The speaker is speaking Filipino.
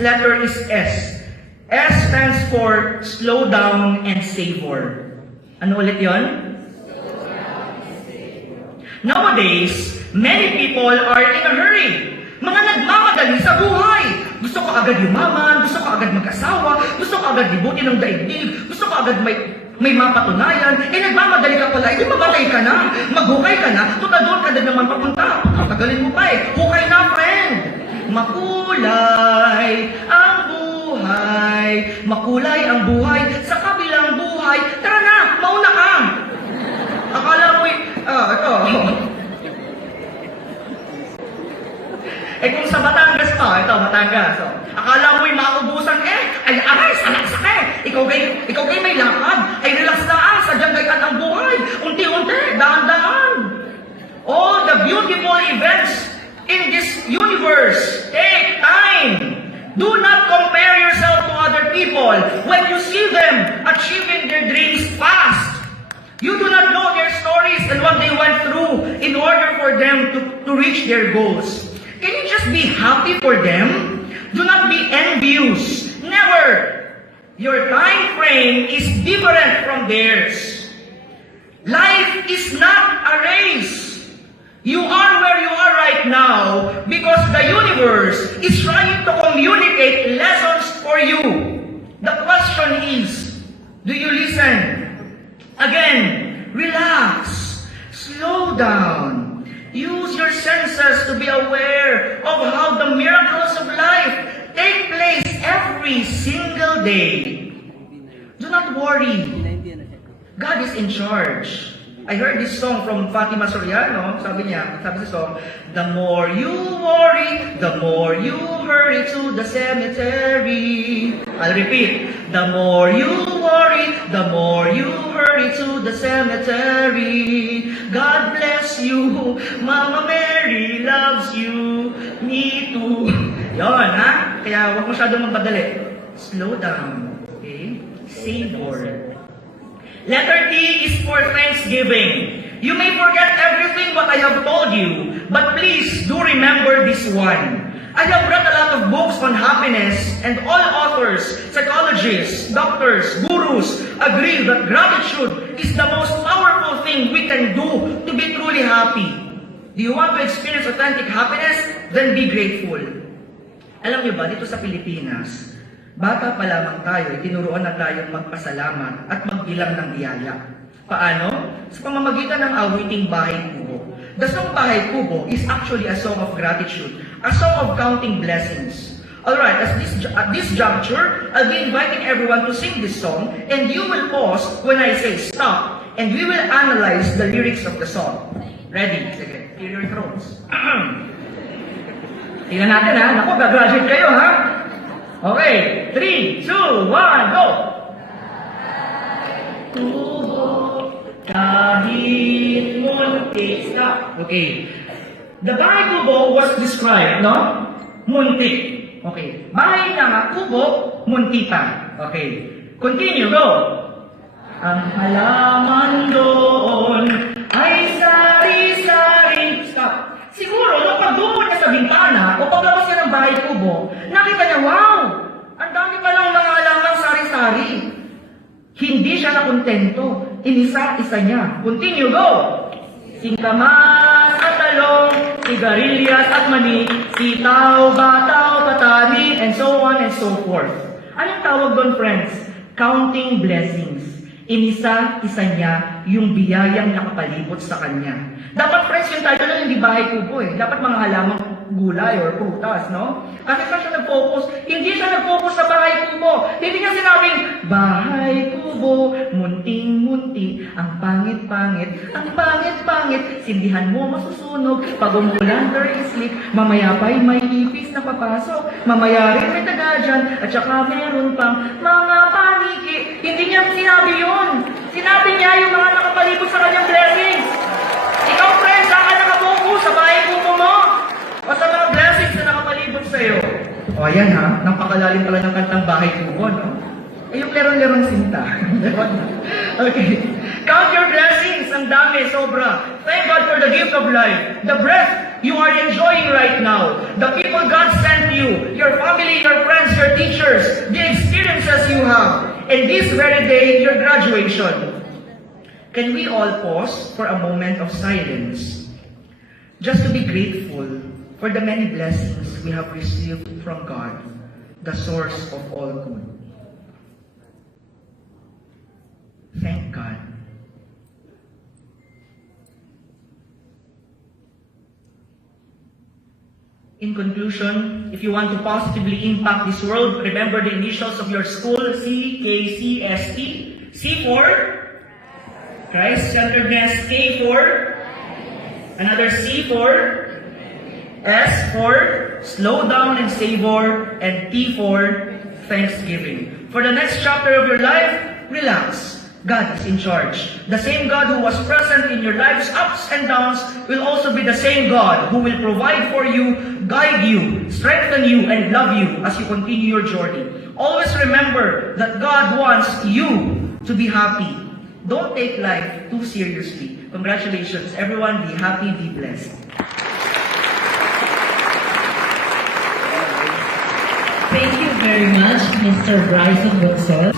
letter is S. S stands for slow down and savor. Ano ulit yon? Nowadays, many people are in a hurry. Mga nagmamadali sa buhay. Gusto ko agad yumaman, gusto ko agad mag-asawa, gusto ko agad libutin ng daigdig, gusto ko agad may mapatunayan. Nagmamadali ka pala, mamatay ka na, maghukay ka na, tuta doon ka na naman papunta. Tagalin mo pa hukay na, friend. Makulay ang buhay, makulay ang buhay, sa kabilang buhay, tara na, mauna ka. Akala mo ito. Kung sa Batangas pa, ito, Batangas. Akala mo'y maubusan ay aray, salaksak Ikaw kay may lakad, ay relax na sadyang gayaan ang buhay. Unti-unti, daan-daan. All the beautiful events in this universe take time. Do not compare yourself to other people when you see them achieving their dreams fast. You do not know their stories and what they went through in order for them to reach their goals. Can you just be happy for them? Do not be envious. Never. Your time frame is different from theirs. Life is not a race. You are where you are right now because the universe is trying to communicate lessons for you. The question is, do you listen? Again, relax, slow down. Use your senses to be aware of how the miracles of life take place every single day. Do not worry. God is in charge. I heard this song from Fatima Soriano. Sabi sa song, the more you worry, the more you hurry to the cemetery. I'll repeat. The more you worry, the more you hurry to the cemetery. God bless you, Mama Mary loves you, me too. Yon, ha? Kaya huwag masyadong magpadali. Slow down. Okay? Savor. Letter T is for thanksgiving. You may forget everything what I have told you, but please do remember this one. I have read a lot of books on happiness, and all authors, psychologists, doctors, gurus agree that gratitude is the most powerful thing we can do to be truly happy. Do you want to experience authentic happiness? Then be grateful. Alam niyo ba, dito sa Pilipinas, bata pa lamang tayo, tinuruan na tayong magpasalamat at magbilang ng biyaya. Paano? Sa pamamagitan ng awiting Bahay Kubo. The song Bahay Kubo is actually a song of gratitude, a song of counting blessings. Alright, at this juncture, I'll be inviting everyone to sing this song, and you will pause when I say stop, and we will analyze the lyrics of the song. Ready? Sige, clear your throats. Tingnan natin ha. Naku, gagraduate kayo ha. Okay, 3, 2, 1, go! Kubo, kahit muntik. Stop. Okay. The Bahay Kubo was described, no? Muntik. Okay. Bahay na nga, kubo, muntikan. Okay. Continue, go! Ang halaman doon ay sari-sari. Stop. Siguro, nung pagdumon niya sa bintana o paglabas niya ng Bahay Kubo, nakita niya, wow! Ang dami palang mga halaman sari-sari. Hindi siya nakontento. Inisa-isa niya. Continue, go! Singkamas at talong, sigarilyas at mani, sitaw, bataw, patani, and so on and so forth. Anong tawag doon, friends? Counting blessings. Inisa-isa niya yung biyayang nakapalibot sa kanya. Dapat, friends, yung title na hindi Bahay Kubo eh. Dapat mga halamang gulay or prutas, no? Kasi saan siya nag-focus? Hindi siya nag-focus sa Bahay Kubo. Hindi niya sinabing, Bahay Kubo, munting-munti, ang pangit-pangit, ang pangit-pangit, sindihan mo masusunog, pag umulan, very sleep, mamaya pa'y may ipis na papasok, mamaya rin may taga dyan, at saka meron pang mga paniki. Hindi niya sinabi yun. Sinabi niya yung mga nakapalibot sa kanyang blessings. Ikaw, friend, saan ka nakafocus? Sa Bahay Kubo mo? O sa mga blessings na nakapalibot sa'yo? O ayan ha, napakalalim pala ng kantang Bahay Kubo, no? Eh yung lerong-lerong sinta. Okay. Count your blessings. Ang dami, sobra. Thank God for the gift of life. The breath you are enjoying right now, the people God sent you, your family, your friends, your teachers, the experiences you have, and this very day, your graduation. Can we all pause for a moment of silence, just to be grateful for the many blessings we have received from God, the source of all good. Thank God. In conclusion, if you want to positively impact this world, remember the initials of your school, CKCST. C for Christ-centeredness, K for another C for S for slow down and savor, and T for thanksgiving. For the next chapter of your life, relax. God is in charge. The same God who was present in your life's ups and downs will also be the same God who will provide for you, guide you, strengthen you, and love you as you continue your journey. Always remember that God wants you to be happy. Don't take life too seriously. Congratulations, everyone. Be happy, be blessed. Thank you very much, Mr. Bryson Gonzalez.